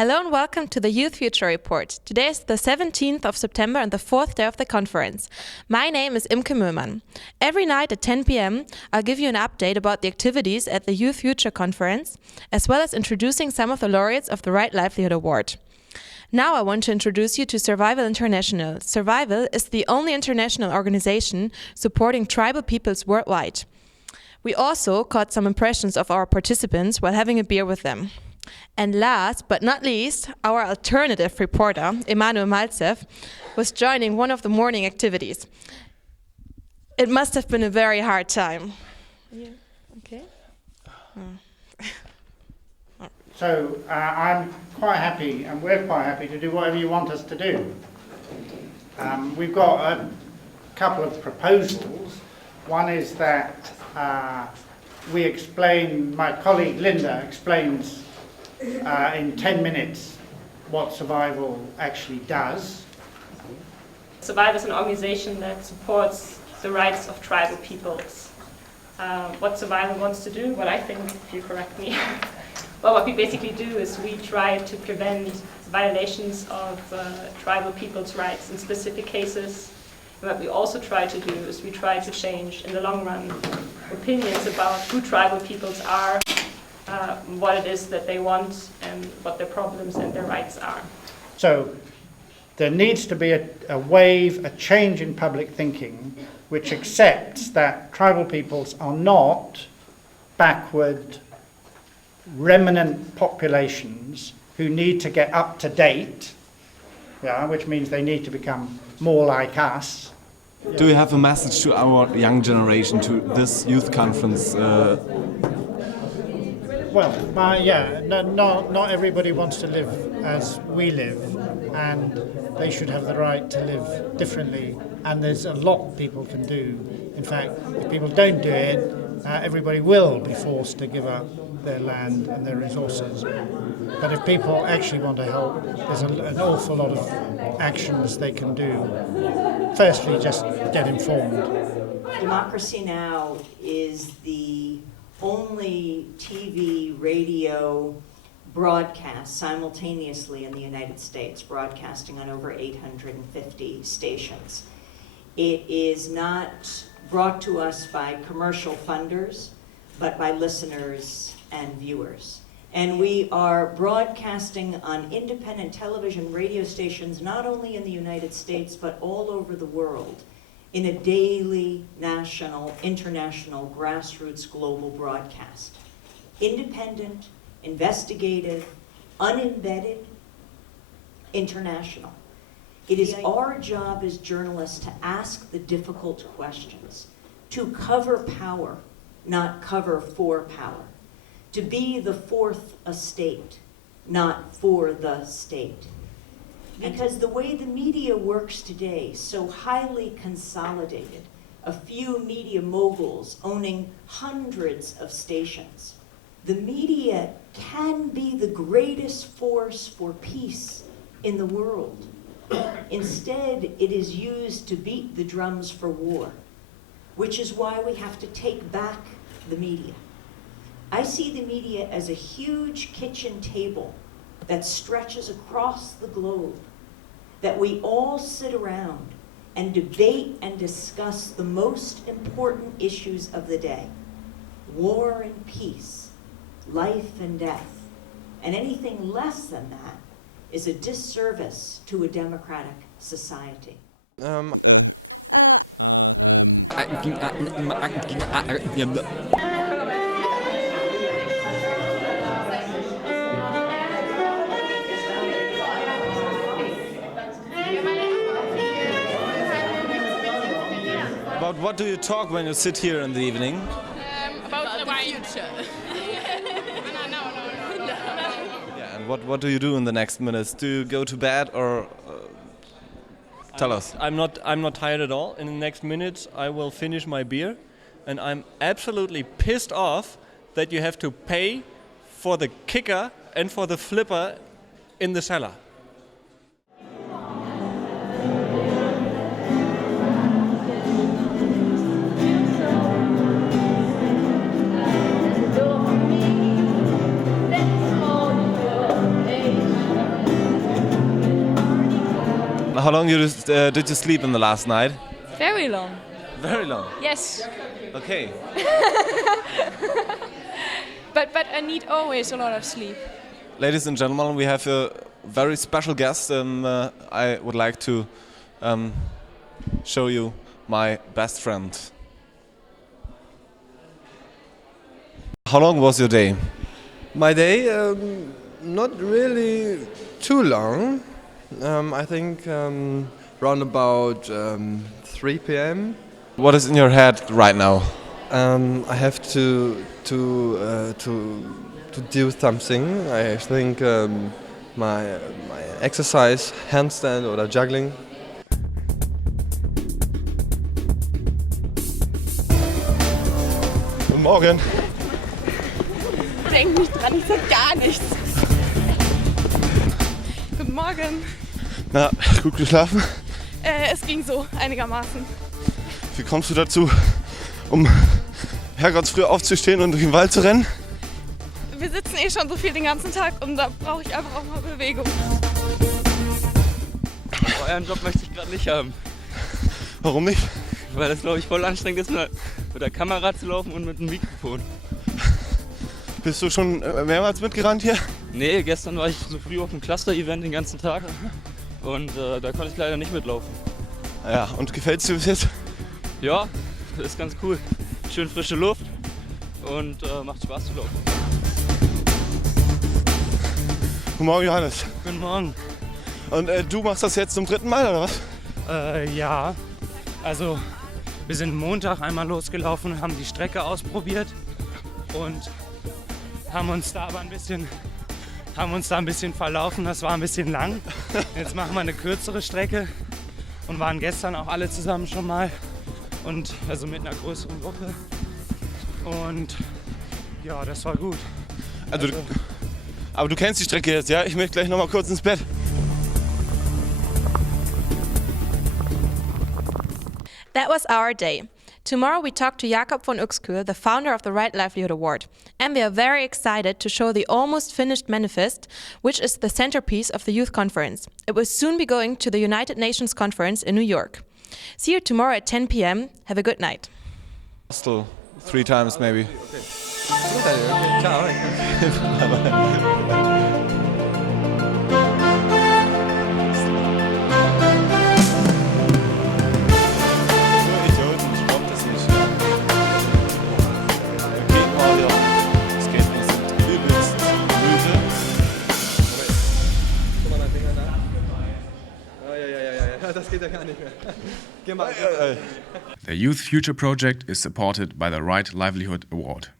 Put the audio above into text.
Hello and welcome to the Youth Future Report. Today is the 17th of September and the fourth day of the conference. My name is Imke Möhlmann. Every night at 10 p.m. I'll give you an update about the activities at the Youth Future Conference, as well as introducing some of the laureates of the Right Livelihood Award. Now I want to introduce you to Survival International. Survival is the only international organization supporting tribal peoples worldwide. We also caught some impressions of our participants while having a beer with them. And last but not least, our alternative reporter, Emanuel Malzev, was joining one of the morning activities. It must have been a very hard time. Yeah. Okay. So I'm quite happy, and we're quite happy to do whatever you want us to do. We've got a couple of proposals. One is that we explain, my colleague Linda explains in 10 minutes what Survival actually does. Survival is an organization that supports the rights of tribal peoples. What Survival wants to do, what I think, if you correct me, well, what we basically do is we try to prevent violations of tribal people's rights in specific cases. And what we also try to do is we try to change, in the long run, opinions about who tribal peoples are, what it is that they want, and what their problems and their rights are. So there needs to be a wave, a change in public thinking, which accepts that tribal peoples are not backward, remnant populations who need to get up to date, which means they need to become more like us. Do you have a message to our young generation, to this youth conference? Well, not everybody wants to live as we live, and they should have the right to live differently. And there's a lot people can do. In fact, if people don't do it, everybody will be forced to give up their land and their resources. But if people actually want to help, there's an awful lot of actions they can do. Firstly, just get informed. Democracy Now! Is the only TV, radio broadcast simultaneously in the United States, broadcasting on over 850 stations. It is not brought to us by commercial funders, but by listeners and viewers. And we are broadcasting on independent television radio stations, not only in the United States, but all over the world, in a daily, national, international, grassroots, global broadcast. Independent, investigative, unembedded, international. It is our job as journalists to ask the difficult questions, to cover power, not cover for power, to be the fourth estate, not for the state. Because the way the media works today, so highly consolidated, a few media moguls owning hundreds of stations, the media can be the greatest force for peace in the world. Instead, it is used to beat the drums for war, which is why we have to take back the media. I see the media as a huge kitchen table that stretches across the globe, that we all sit around and debate and discuss the most important issues of the day: war and peace, life and death. And anything less than that is a disservice to a democratic society. About what do you talk when you sit here in the evening? About the future. No. Yeah, and what do you do in the next minutes? Do you go to bed or tell us? I'm not tired at all. In the next minutes, I will finish my beer, and I'm absolutely pissed off that you have to pay for the kicker and for the flipper in the cellar. How long did you sleep in the last night? Very long. Very long. Yes. Okay. But I need always a lot of sleep. Ladies and gentlemen, we have a very special guest. I would like to show you my best friend. How long was your day? My day, not really too long. I think round about 3 p.m. What is in your head right now? I have to do something. I think my exercise, handstand or juggling. Guten Morgen. Denk nicht dran, ich sag gar nichts. Guten Morgen. Na, gut geschlafen? Es ging so, einigermaßen. Wie kommst du dazu, um herrgottsfrüh aufzustehen und durch den Wald zu rennen? Wir sitzen eh schon so viel den ganzen Tag und da brauche ich einfach auch mal Bewegung. Euren Job möchte ich gerade nicht haben. Warum nicht? Weil das, glaube ich, voll anstrengend ist, mit der Kamera zu laufen und mit dem Mikrofon. Bist du schon mehrmals mitgerannt hier? Nee, gestern war ich so früh auf dem Cluster-Event den ganzen Tag und da konnte ich leider nicht mitlaufen. Ja, und gefällt's dir bis jetzt? Ja, ist ganz cool. Schön frische Luft und macht Spaß zu laufen. Guten Morgen, Johannes. Guten Morgen. Und du machst das jetzt zum 3. Mal, oder was? Ja, also wir sind Montag einmal losgelaufen, haben die Strecke ausprobiert und haben uns da ein bisschen verlaufen. Das war ein bisschen lang. Jetzt machen wir eine kürzere Strecke und waren gestern auch alle zusammen schon mal und also mit einer größeren Gruppe. Und ja, das war gut. Aber du kennst die Strecke jetzt, ja? Ich möchte gleich noch mal kurz ins Bett. That was our day. Tomorrow we talk to Jakob von Uxküll, the founder of the Right Livelihood Award. And we are very excited to show the almost finished manifest, which is the centerpiece of the youth conference. It will soon be going to the United Nations conference in New York. See you tomorrow at 10 p.m. Have a good night. Still 3 times maybe. Ciao. Das geht ja gar nicht mehr. Geh mal. The Youth Future Project is supported by the Right Livelihood Award.